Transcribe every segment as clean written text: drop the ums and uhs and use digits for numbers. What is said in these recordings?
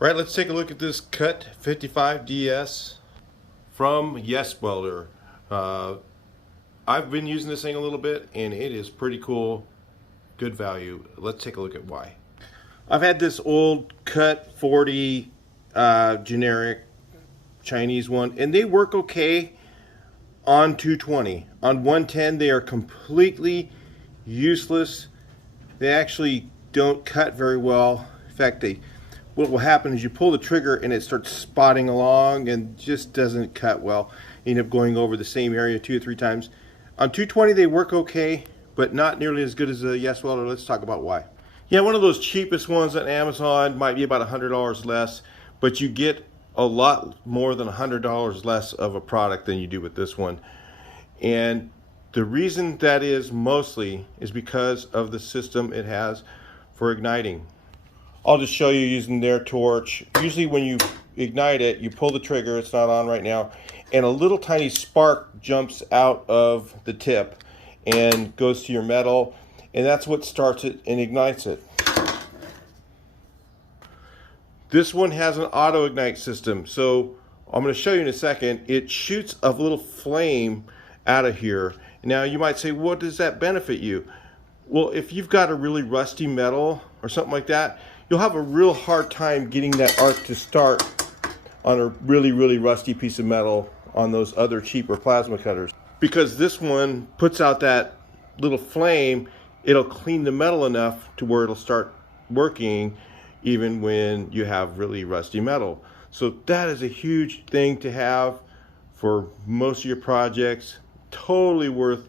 Right, let's take a look at this CUT-55DS from Yeswelder. Uh, I've been using this thing a little bit and it is pretty cool, good value. Let's take a look at why. I've had this old CUT-40 generic Chinese one and they work okay on 220. On 110 they are completely useless. They actually don't cut very well. In fact, what will happen is you pull the trigger and it starts spotting along and just doesn't cut well. You end up going over the same area 2 or 3 times. On 220 they work okay, but not nearly as good as the Yeswelder. Let's talk about why. Yeah, one of those cheapest ones on Amazon might be about $100 less, but you get a lot more than $100 less of a product than you do with this one. And the reason that is mostly is because of the system it has for igniting. I'll just show you using their torch. Usually when you ignite it, you pull the trigger, it's not on right now, and a little tiny spark jumps out of the tip and goes to your metal, and that's what starts it and ignites it. This one has an auto ignite system, so I'm going to show you in a second. It shoots a little flame out of here. Now you might say, what does that benefit you? Well, if you've got a really rusty metal or something like that, you'll have a real hard time getting that arc to start on a really rusty piece of metal on those other cheaper plasma cutters. Because this one puts out that little flame, it'll clean the metal enough to where it'll start working even when you have really rusty metal. So that is a huge thing to have for most of your projects. Totally worth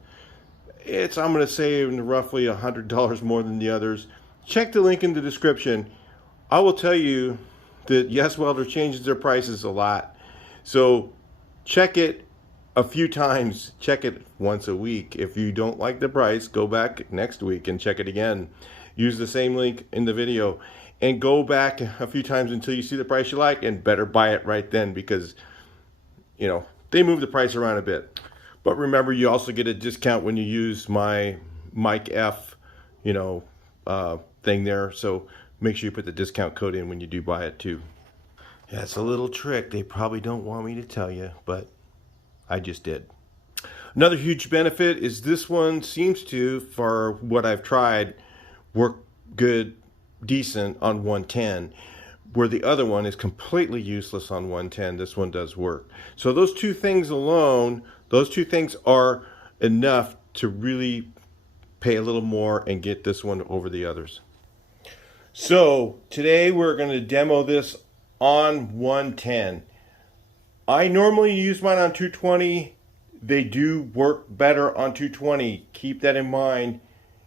it. I'm going to say roughly $100 more than the others. Check the link in the description. I will tell you that Yeswelder changes their prices a lot. So check it a few times. Check it once a week. If you don't like the price, go back next week and check it again. Use the same link in the video and go back a few times until you see the price you like, and better buy it right then, because you know they move the price around a bit. But remember, you also get a discount when you use my Mike F, thing there. So make sure you put the discount code in when you do buy it too. Yeah, it's a little trick they probably don't want me to tell you, but I just did. Another huge benefit is this one seems to, for what I've tried, work good, decent on 110. Where the other one is completely useless on 110, this one does work. So those two things alone, those two things are enough to really pay a little more and get this one over the others. So today we're going to demo this on 110. I normally use mine on 220. They do work better on 220. Keep that in mind.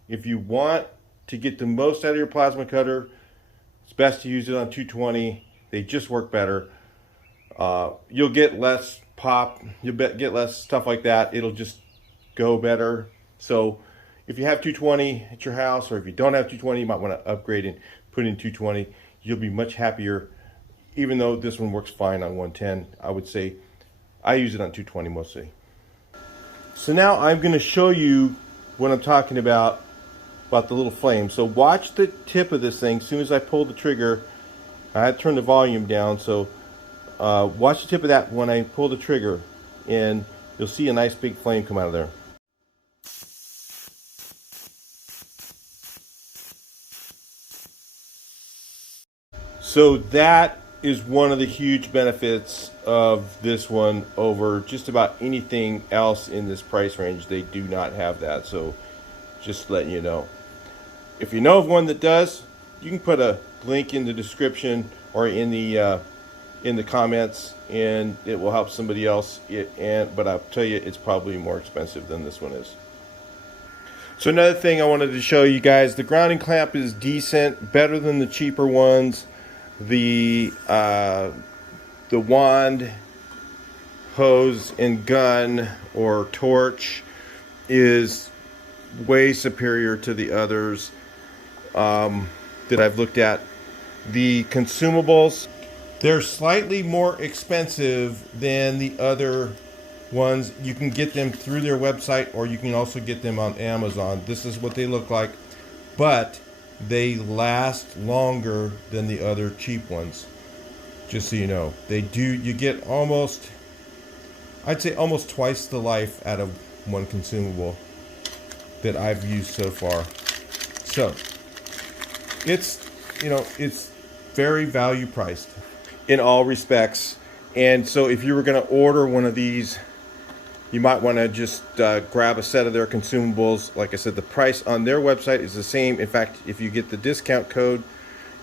If you want to get the most out of your plasma cutter, it's best to use it on 220. They just work better. You'll get less pop. You'll get less stuff like that. It'll just go better. So if you have 220 at your house, or if you don't have 220, you might want to upgrade and put in 220. You'll be much happier. Even though this one works fine on 110, I would say I use it on 220 mostly. So now I'm going to show you what I'm talking about the little flame. So watch the tip of this thing. As soon as I pull the trigger, I had to turn the volume down, so watch the tip of that when I pull the trigger, and you'll see a nice big flame come out of there. So that is one of the huge benefits of this one over just about anything else in this price range. They do not have that, so just letting you know. If you know of one that does, you can put a link in the description or in the comments, and it will help somebody else. But I'll tell you, it's probably more expensive than this one is. So another thing I wanted to show you guys, the grounding clamp is decent, better than the cheaper ones. The wand, hose, and gun or torch is way superior to the others that I've looked at. The consumables, they're slightly more expensive than the other ones. You can get them through their website, or you can also get them on Amazon. This is what they look like, but they last longer than the other cheap ones. Just so you know, you get almost, I'd say almost twice the life out of one consumable that I've used so far. So it's, it's very value priced in all respects. And so if you were going to order one of these, you might want to just grab a set of their consumables. Like I said, the price on their website is the same. In fact, if you get the discount code,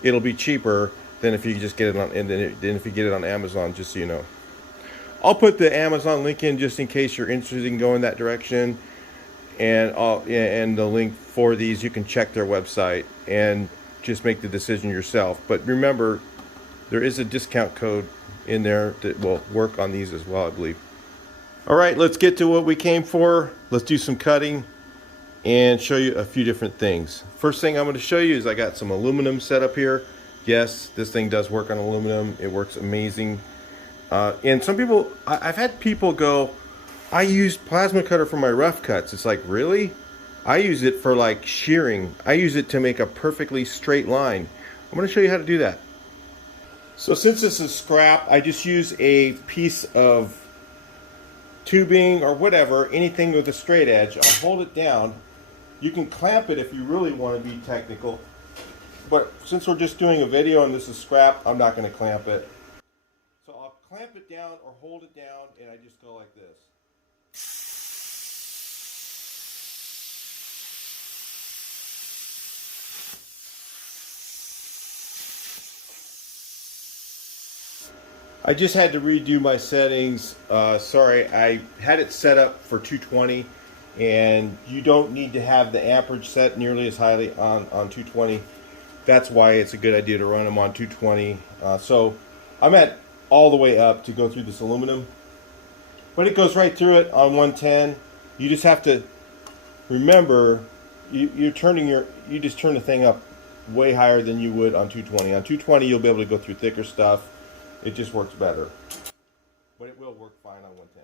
it'll be cheaper than if you just get it on, and then if you get it on Amazon, just so you know. I'll put the Amazon link in just in case you're interested in going that direction, and the link for these, you can check their website and just make the decision yourself. But remember, there is a discount code in there that will work on these as well, I believe. All right, let's get to what we came for. Let's do some cutting and show you a few different things. First thing I'm going to show you is I got some aluminum set up here. Yes, this thing does work on aluminum. It works amazing. And some people, I've had people go, I use plasma cutter for my rough cuts. It's like, really? I use it for like shearing. I use it to make a perfectly straight line. I'm going to show you how to do that. So since this is scrap, I just use a piece of tubing or whatever, anything with a straight edge. I'll hold it down. You can clamp it if you really want to be technical. But since we're just doing a video and this is scrap, I'm not going to clamp it. So I'll clamp it down or hold it down, and I just go like this. I just had to redo my settings. Sorry, I had it set up for 220, and you don't need to have the amperage set nearly as highly on 220. That's why it's a good idea to run them on 220. So I'm at all the way up to go through this aluminum, but it goes right through it on 110. You just have to remember you just turn the thing up way higher than you would on 220. On 220 you'll be able to go through thicker stuff. It just works better, but it will work fine on 110.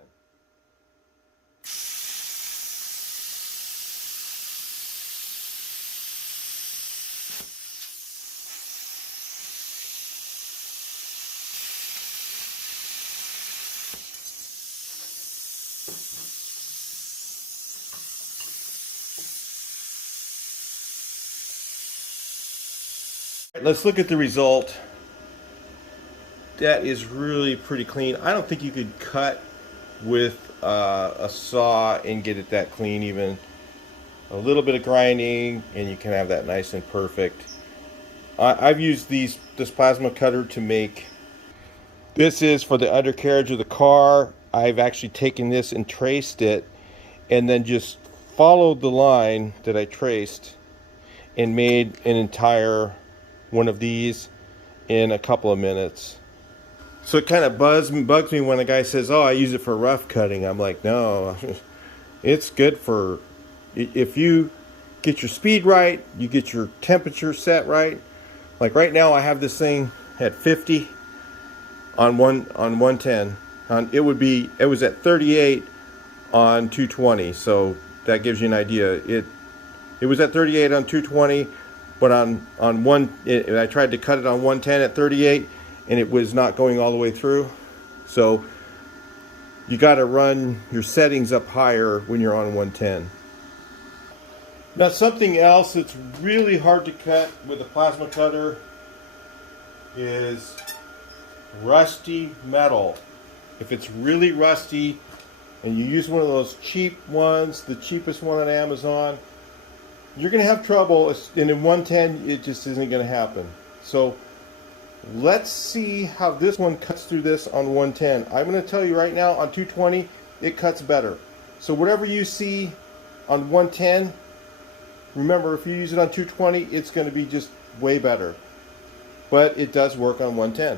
Let's look at the result. That is really pretty clean. I don't think you could cut with a saw and get it that clean. Even a little bit of grinding and you can have that nice and perfect. I've used this plasma cutter to make, this is for the undercarriage of the car. I've actually taken this and traced it and then just followed the line that I traced and made an entire one of these in a couple of minutes. So it kind of bugs me when a guy says, oh, I use it for rough cutting. I'm like, no, it's good for, if you get your speed right, you get your temperature set right. Like right now I have this thing at 50 on 110. It was at 38 on 220. So that gives you an idea. It was at 38 on 220, but I tried to cut it on 110 at 38. And it was not going all the way through. So you got to run your settings up higher when you're on 110. Now something else that's really hard to cut with a plasma cutter is rusty metal. If it's really rusty and you use one of those cheap ones, the cheapest one on Amazon, you're going to have trouble. And in 110 it just isn't going to happen. So let's see how this one cuts through this on 110. I'm going to tell you right now, on 220, it cuts better. So whatever you see on 110, remember, if you use it on 220, it's going to be just way better. But it does work on 110.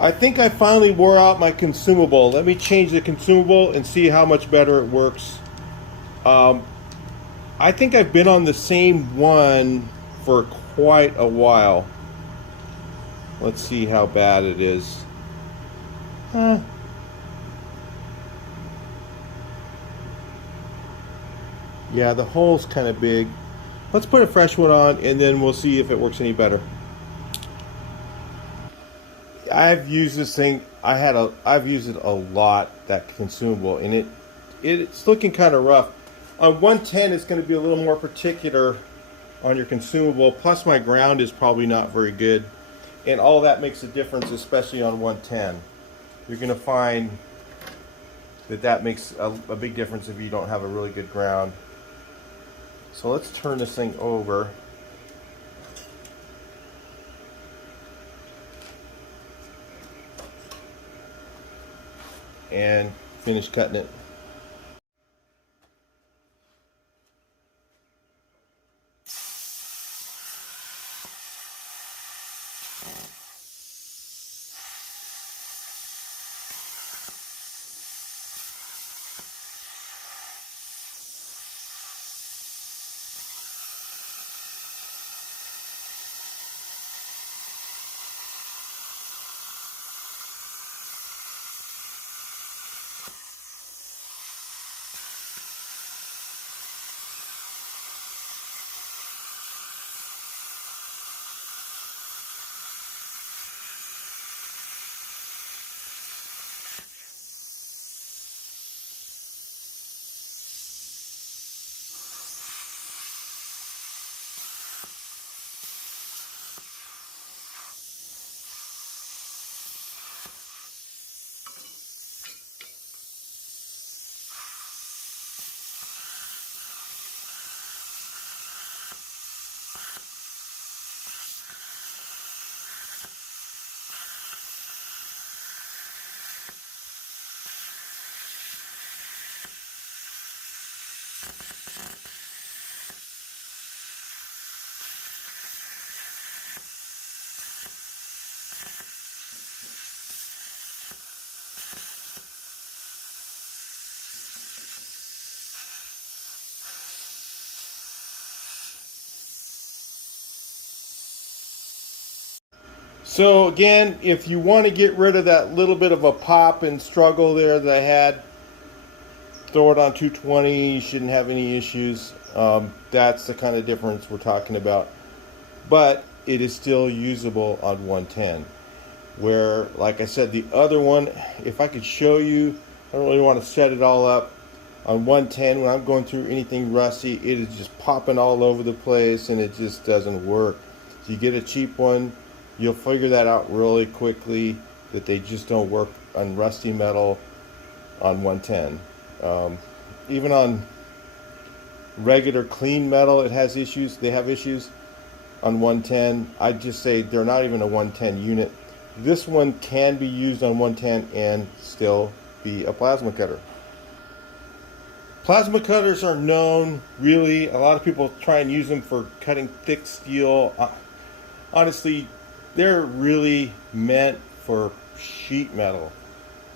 I think I finally wore out my consumable. Let me change the consumable and see how much better it works. I think I've been on the same one for quite a while. Let's see how bad it is. Yeah, the hole's kind of big. Let's put a fresh one on and then we'll see if it works any better. I've used this thing. I've used it a lot, that consumable, and it's looking kind of rough. On 110, it's going to be a little more particular on your consumable. Plus, my ground is probably not very good, and all that makes a difference, especially on 110. You're going to find that makes a big difference if you don't have a really good ground. So let's turn this thing over. And finish cutting it. So again, if you want to get rid of that little bit of a pop and struggle there that I had, throw it on 220. You shouldn't have any issues. That's the kind of difference we're talking about. But it is still usable on 110. Where, like I said, the other one, if I could show you, I don't really want to set it all up. On 110, when I'm going through anything rusty, it is just popping all over the place and it just doesn't work. So you get a cheap one, you'll figure that out really quickly, that they just don't work on rusty metal on 110. Even on regular clean metal, it has issues. They have issues on 110. I'd just say they're not even a 110 unit. This one can be used on 110 and still be a plasma cutter. Plasma cutters are known, really. A lot of people try and use them for cutting thick steel. Honestly, they're really meant for sheet metal.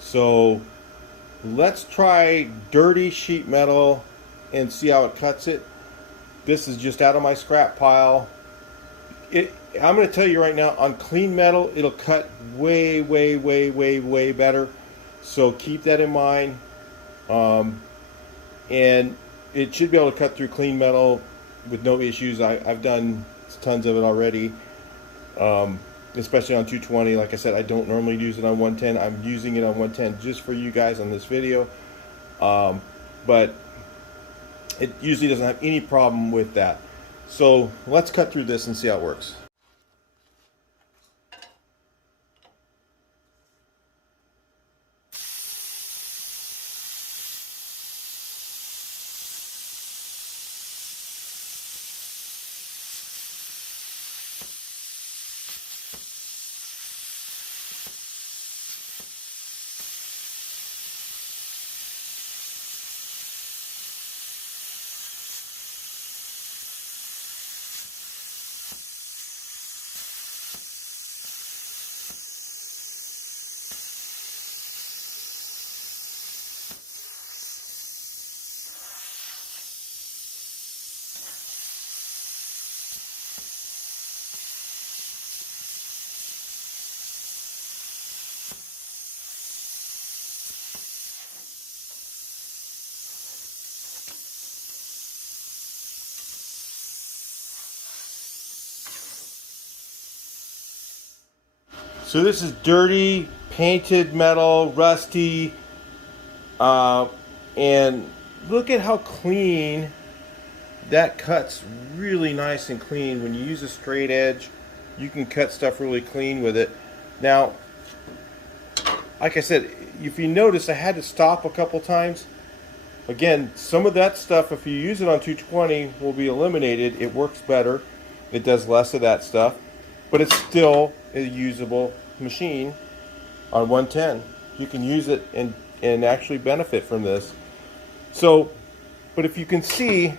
So let's try dirty sheet metal and see how it cuts it. This is just out of my scrap pile. I'm going to tell you right now, on clean metal, it'll cut way, way, way, way, way better. So keep that in mind. And it should be able to cut through clean metal with no issues. I've done tons of it already, especially on 220. Like I said, I don't normally use it on 110. I'm using it on 110 just for you guys on this video. But it usually doesn't have any problem with that. So let's cut through this and see how it works. So this is dirty, painted metal, rusty, and look at how clean that cuts. Really nice and clean. When you use a straight edge, you can cut stuff really clean with it. Now, like I said, if you notice, I had to stop a couple times. Again, some of that stuff, if you use it on 220, will be eliminated. It works better. It does less of that stuff, but it's still a usable machine on 110. You can use it and actually benefit from this. So, but if you can see,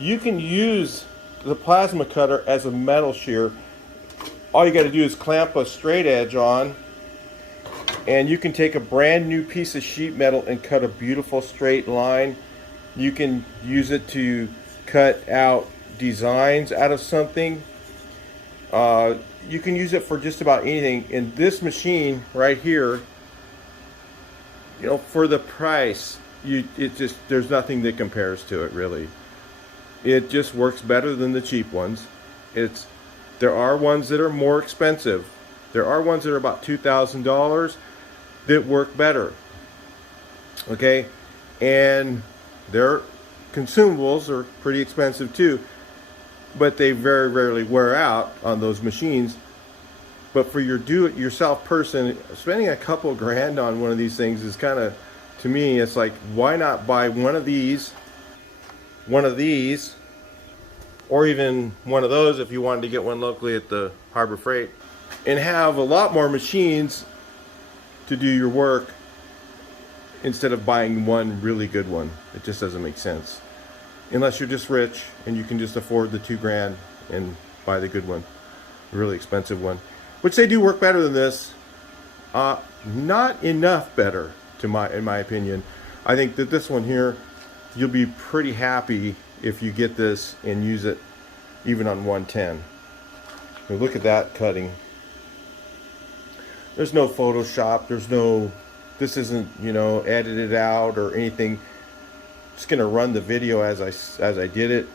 you can use the plasma cutter as a metal shear. All you got to do is clamp a straight edge on, and you can take a brand new piece of sheet metal and cut a beautiful straight line. You can use it to cut out designs out of something. You can use it for just about anything. In this machine right here, you know, for the price, there's nothing that compares to it, really. It just works better than the cheap ones. There are ones that are more expensive. There are ones that are about $2,000 that work better. Okay, and their consumables are pretty expensive too, but they very rarely wear out on those machines. But for your do-it-yourself person, spending a couple grand on one of these things is kind of, to me, it's like, why not buy one of these, or even one of those if you wanted to get one locally at the Harbor Freight, and have a lot more machines to do your work instead of buying one really good one. It just doesn't make sense. Unless you're just rich and you can just afford the $2,000 and buy the good one, the really expensive one, which they do work better than this. Not enough better, in my opinion. I think that this one here, you'll be pretty happy if you get this and use it even on 110. Now look at that cutting. There's no Photoshop. This isn't, you know, edited out or anything. Just gonna run the video as I did it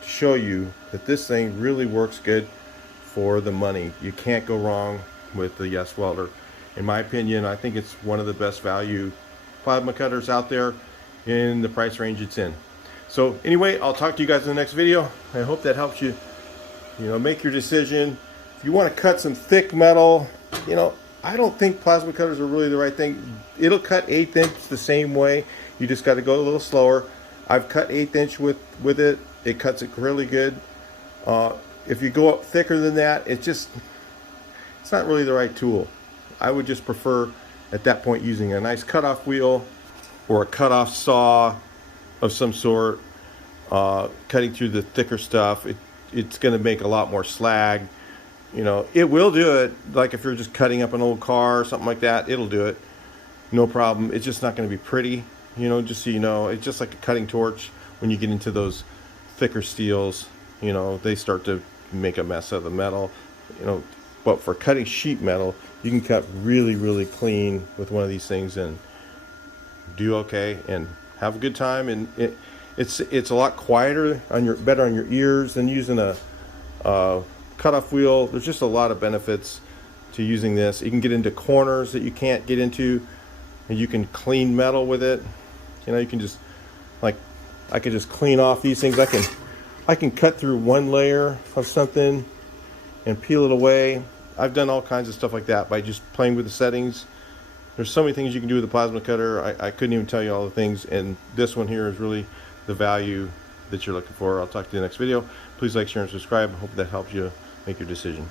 to show you that this thing really works good for the money. You can't go wrong with the Yeswelder. In my opinion, I think it's one of the best value plasma cutters out there in the price range it's in. So anyway, I'll talk to you guys in the next video. I hope that helps you, make your decision. If you want to cut some thick metal, I don't think plasma cutters are really the right thing. It'll cut 1/8 inch the same way. You just got to go a little slower. I've cut 1/8 inch with it. It cuts it really good. If you go up thicker than that, it's not really the right tool. I would just prefer at that point using a nice cutoff wheel or a cutoff saw of some sort, cutting through the thicker stuff. It's going to make a lot more slag. It will do it. Like if you're just cutting up an old car or something like that, it'll do it. No problem. It's just not going to be pretty. Just so you know, it's just like a cutting torch. When you get into those thicker steels, they start to make a mess of the metal. But for cutting sheet metal, you can cut really, really clean with one of these things and do okay and have a good time. And it's a lot quieter better on your ears than using a cutoff wheel. There's just a lot of benefits to using this. You can get into corners that you can't get into, and you can clean metal with it. You can just, like, I could just clean off these things. I can cut through one layer of something and peel it away. I've done all kinds of stuff like that by just playing with the settings. There's so many things you can do with the plasma cutter. I couldn't even tell you all the things, and this one here is really the value that you're looking for. I'll talk to you in the next video. Please like, share, and subscribe. I hope that helps you make your decision.